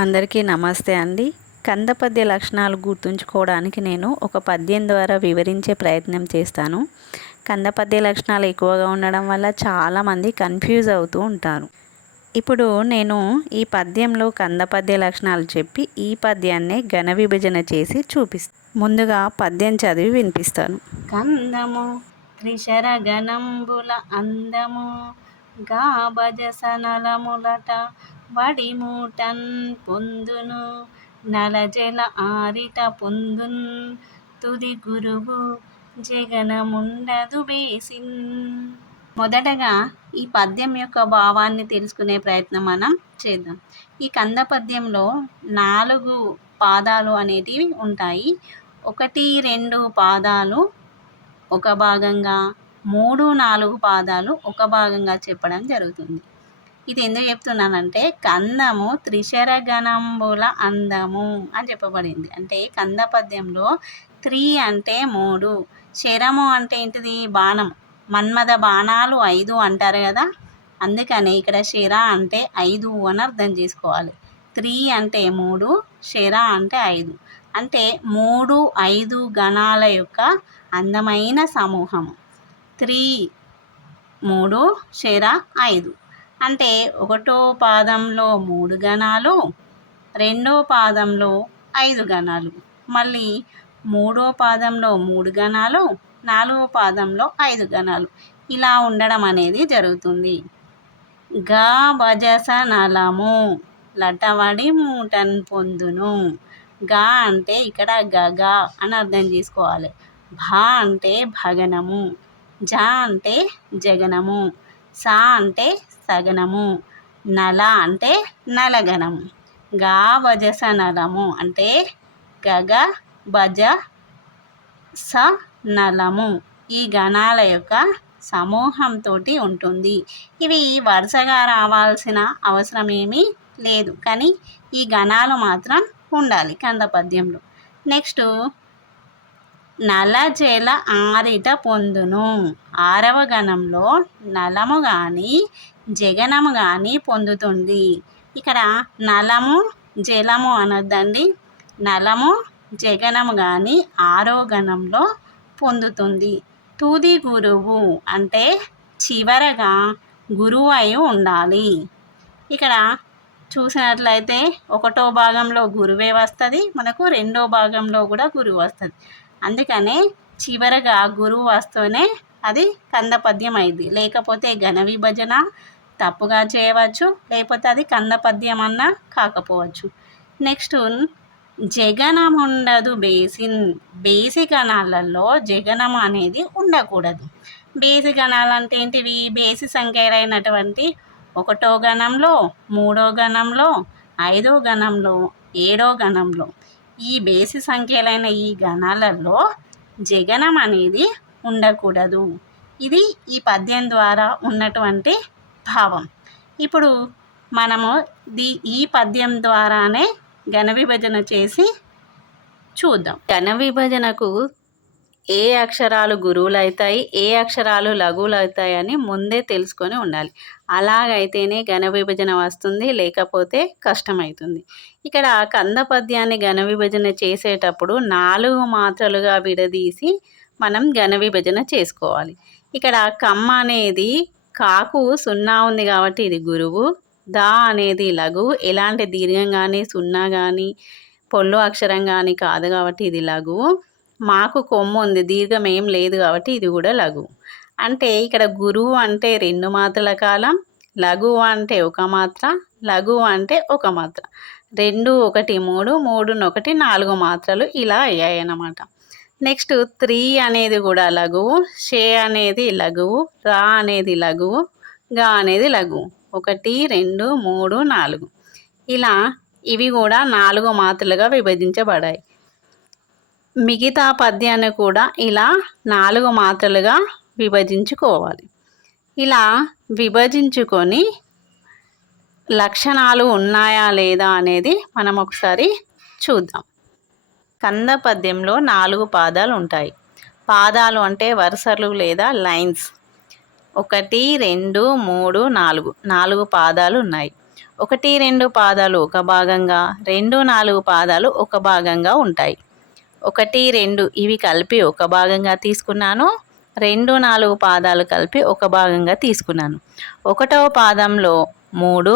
అందరికీ నమస్తే అండి. కంద పద్య లక్షణాలు గుర్తుంచుకోవడానికి నేను ఒక పద్యం ద్వారా వివరించే ప్రయత్నం చేస్తాను. కంద పద్య లక్షణాలు ఎక్కువగా ఉండడం వల్ల చాలామంది కన్ఫ్యూజ్ అవుతూ ఉంటారు. ఇప్పుడు నేను ఈ పద్యంలో కంద పద్య లక్షణాలు చెప్పి ఈ పద్యాన్నే ఘన విభజన చేసి చూపిస్తాను. ముందుగా పద్యం చదివి వినిపిస్తాను. కందము త్రిశర గణంబుల అందము గా భజసనలములట వడిమూటన్ పొందును నలజల ఆరిట పొందున్ తుది గురువు జగనముండదు బేసిన్. మొదటగా ఈ పద్యం యొక్క భావాన్ని తెలుసుకునే ప్రయత్నం మనం చేద్దాం. ఈ కంద పద్యంలో 4 పాదాలు అనేటివి ఉంటాయి. 1, 2 పాదాలు ఒక భాగంగా, 3, 4 పాదాలు ఒక భాగంగా చెప్పడం జరుగుతుంది. ఇది ఎందుకు చెప్తున్నానంటే కందము త్రిశర గణంబుల అందము అని చెప్పబడింది. అంటే కంద పద్యంలో 3 అంటే 3, శరము అంటే ఏంటిది? బాణం. మన్మథ బాణాలు 5 అంటారు కదా, అందుకని ఇక్కడ శర అంటే 5 అని అర్థం చేసుకోవాలి. 3 అంటే 3, శర అంటే 5, అంటే 3, 5 గణాల యొక్క అందమైన సమూహము. 3, 3, శర 5 అంటే 1వ పాదంలో 3 గణాలు, 2వ పాదంలో 5 గణాలు, మళ్ళీ 3వ పాదంలో 3 గణాలు, 4వ పాదంలో 5 గణాలు, ఇలా ఉండడం అనేది జరుగుతుంది. గా భజస నలము లటవడి మూటన్ పొందును. గా అంటే ఇక్కడ గగా అని అర్థం చేసుకోవాలి. భా అంటే భగనము, జ అంటే జగనము, సా అంటే సగనము, నల అంటే నలగనము. గా భజస నలము అంటే గగ భజ స నలము ఈ గణాల యొక్క సమూహంతో ఉంటుంది. ఇవి వరుసగా రావాల్సిన అవసరం ఏమీ లేదు, కానీ ఈ గణాలు మాత్రం ఉండాలి కంద పద్యంలో. నెక్స్ట్ నలజల ఆరిట పొందును. 6వ గణంలో నలము కానీ జగనము కానీ పొందుతుంది. ఇక్కడ నలము జలము అనొద్దండి, నలము జగనము కానీ 6వ గణంలో పొందుతుంది. తుది గురువు అంటే చివరగా గురువు అయి ఉండాలి. ఇక్కడ చూసినట్లయితే 1వ భాగంలో గురువే వస్తుంది, మనకు 2వ భాగంలో కూడా గురువు వస్తుంది. అందుకనే చివరగా గురువు వస్తూనే అది కంద పద్యం అయింది. లేకపోతే ఘన విభజన తప్పుగా చేయవచ్చు, లేకపోతే అది కంద పద్యం అన్నా కాకపోవచ్చు. నెక్స్ట్ జగనం ఉండదు బేసిన్. బేసి గణాలలో జగనం అనేది ఉండకూడదు. బేసి గణాలు అంటే ఏంటివి? బేసి సంఖ్యలైనటువంటి 1వ గణంలో, 3వ గణంలో, 5వ గణంలో, 7వ గణంలో ఈ బేసి సంఖ్యలైన ఈ గణాలలో జగనం అనేది ఉండకూడదు. ఇది ఈ పద్యం ద్వారా ఉన్నటువంటి భావం. ఇప్పుడు మనము ఈ పద్యం ద్వారానే ఘన విభజన చేసి చూద్దాం. ఘన విభజనకు ఏ అక్షరాలు గురువులు అవుతాయి, ఏ అక్షరాలు లఘువులు అవుతాయి అని ముందే తెలుసుకొని ఉండాలి. అలాగైతేనే ఘన విభజన వస్తుంది, లేకపోతే కష్టమవుతుంది. ఇక్కడ కంద పద్యాన్ని ఘన విభజన చేసేటప్పుడు 4 మాత్రలుగా విడదీసి మనం ఘన విభజన చేసుకోవాలి. ఇక్కడ కమ్మ అనేది కాకు 0 ఉంది కాబట్టి ఇది గురువు, దా అనేది లఘువు, ఎలాంటి దీర్ఘం కానీ 0 కానీ పొల్లు అక్షరం కానీ కాదు కాబట్టి ఇది లఘువు. మాకు కొమ్ము ఉంది, దీర్ఘం ఏం లేదు కాబట్టి ఇది కూడా లఘువు. అంటే ఇక్కడ గురువు అంటే 2 మాత్రల కాలం, లఘువు అంటే 1 మాత్ర, లఘువు అంటే 1 మాత్ర, 2, 1, 3, 3, 1, 4 మాత్రలు ఇలా అయ్యాయి అన్నమాట. నెక్స్ట్ 3 అనేది కూడా లఘువు, షే అనేది లఘువు, రా అనేది లఘువు, గా అనేది లఘువు. 1, 2, 3, 4 ఇలా ఇవి కూడా 4 మాత్రలుగా విభజించబడాయి. మిగతా పద్యాన్ని కూడా ఇలా 4 మాత్రలుగా విభజించుకోవాలి. ఇలా విభజించుకొని లక్షణాలు ఉన్నాయా లేదా అనేది మనం ఒకసారి చూద్దాం. కంద పద్యంలో 4 పాదాలు ఉంటాయి. పాదాలు అంటే వరుసలు లేదా లైన్స్. 1, 2, 3, 4 పాదాలు ఉన్నాయి. 1, 2 పాదాలు ఒక భాగంగా, 2, 4 పాదాలు ఒక భాగంగా ఉంటాయి. 1, 2 ఇవి కలిపి ఒక భాగంగా తీసుకున్నాను. 2, 4 పాదాలు కలిపి ఒక భాగంగా తీసుకున్నాను. 1వ పాదంలో 3,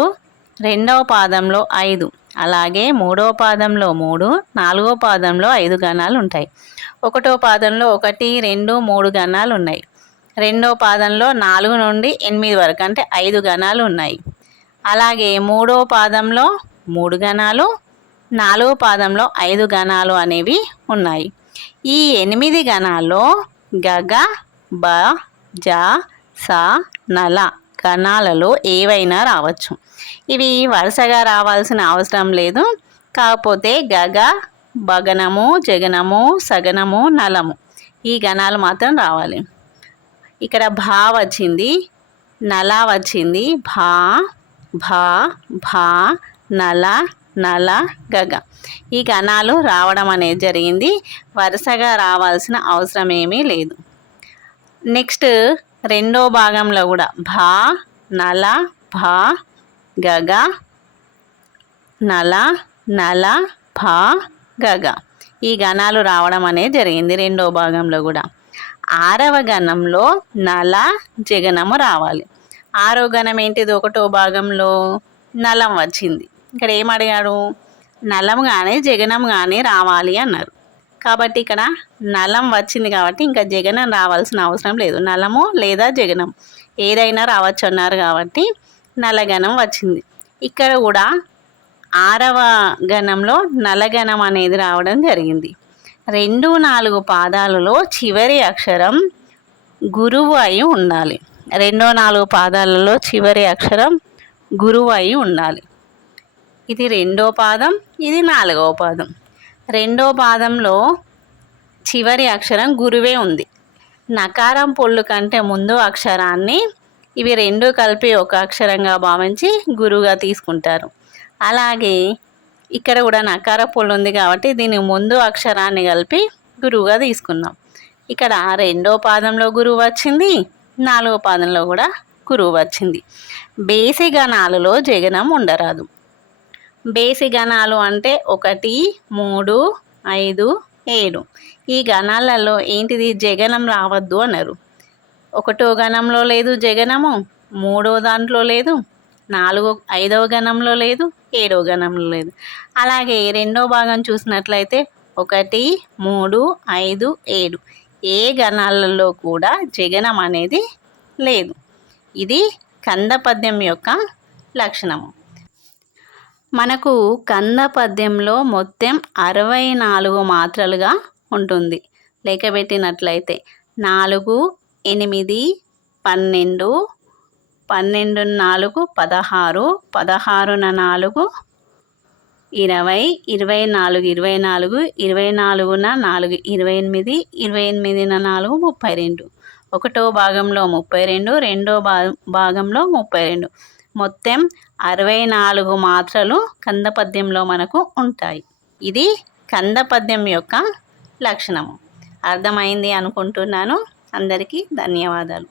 2వ పాదంలో 5, అలాగే 3వ పాదంలో 3, 4వ పాదంలో 5 గణాలు ఉంటాయి. 1వ పాదంలో 1, 2, 3 గణాలు ఉన్నాయి. 2వ పాదంలో 4 నుండి 8 వరకు అంటే 5 గణాలు ఉన్నాయి. అలాగే 3వ పాదంలో 3 గణాలు, 4వ పాదంలో 5 గణాలు అనేవి ఉన్నాయి. ఈ 8 గణాల్లో గగ, బ, జ, స, నల గణాలలో ఏవైనా రావచ్చు. ఇవి వరుసగా రావాల్సిన అవసరం లేదు. కాకపోతే గగ, బగనము, జగనము, సగనము, నలము ఈ గణాలు మాత్రం రావాలి. ఇక్కడ భా వచ్చింది, నల వచ్చింది, భా, భా, భా, నల, నల, గగ ఈ గణాలు రావడం అనేది జరిగింది. వరుసగా రావాల్సిన అవసరం ఏమీ లేదు. నెక్స్ట్ రెండో భాగంలో కూడా భా, నల, భా, గగ, నల, నల, భా, గగ ఈ గణాలు రావడం అనేది జరిగింది రెండో భాగంలో కూడా. 6వ గణంలో నల, జగనము రావాలి. 6వ గణం ఏంటిది? 1వ భాగంలో నలం వచ్చింది. ఇక్కడ ఏం అడిగాడు? నలం కానీ జగనం కానీ రావాలి అన్నారు. కాబట్టి ఇక్కడ నలం వచ్చింది కాబట్టి ఇంకా జగనం రావాల్సిన అవసరం లేదు. నలము లేదా జగనం ఏదైనా రావచ్చు అన్నారు కాబట్టి నలగణం వచ్చింది. ఇక్కడ కూడా 6వ గణంలో నలగణం అనేది రావడం జరిగింది. 2, 4 పాదాలలో చివరి అక్షరం గురువు అయి ఉండాలి. 2, 4 పాదాలలో చివరి అక్షరం గురువు అయి ఉండాలి. ఇది 2వ పాదం, ఇది 4వ పాదం. 2వ పాదంలో చివరి అక్షరం గురువే ఉంది. నకారం పొల్లు కంటే ముందు అక్షరాన్ని ఇవి 2 కలిపి ఒక అక్షరంగా భావించి గురువుగా తీసుకుంటారు. అలాగే ఇక్కడ కూడా నకార పొల్లు ఉంది కాబట్టి దీని ముందు అక్షరాన్ని కలిపి గురువుగా తీసుకున్నాం. ఇక్కడ 2వ పాదంలో గురువు వచ్చింది, 4వ పాదంలో కూడా గురువు వచ్చింది. బేసి గణాలలో జగనం ఉండరాదు. బేసి గణాలు అంటే 1, 3, 5, 7 ఈ గణాలలో ఏంటిది? జగనం రావద్దు అన్నారు. 1వ గణంలో లేదు జగనము, 3వ దాంట్లో లేదు, 5వ గణంలో లేదు, 7వ గణంలో లేదు. అలాగే రెండో భాగం చూసినట్లయితే 1, 3, 5, 7 ఏ గణాలలో కూడా జగనం అనేది లేదు. ఇది కంద పద్యం యొక్క లక్షణము. మనకు కంద పద్యంలో మొత్తం 64 మాత్రలుగా ఉంటుంది. లెక్కబెట్టినట్లయితే 4, 8, 12, 12 4 16, 16 4 20, 24 24, 24 4 28, 28 4 32. 1వ భాగంలో 32, రెండో భాగంలో 32 మొత్తం 64 మాత్రలు కంద పద్యంలో మనకు ఉంటాయి. ఇది కంద పద్యం యొక్క లక్షణము. అర్థమైంది అనుకుంటున్నాను. అందరికీ ధన్యవాదాలు.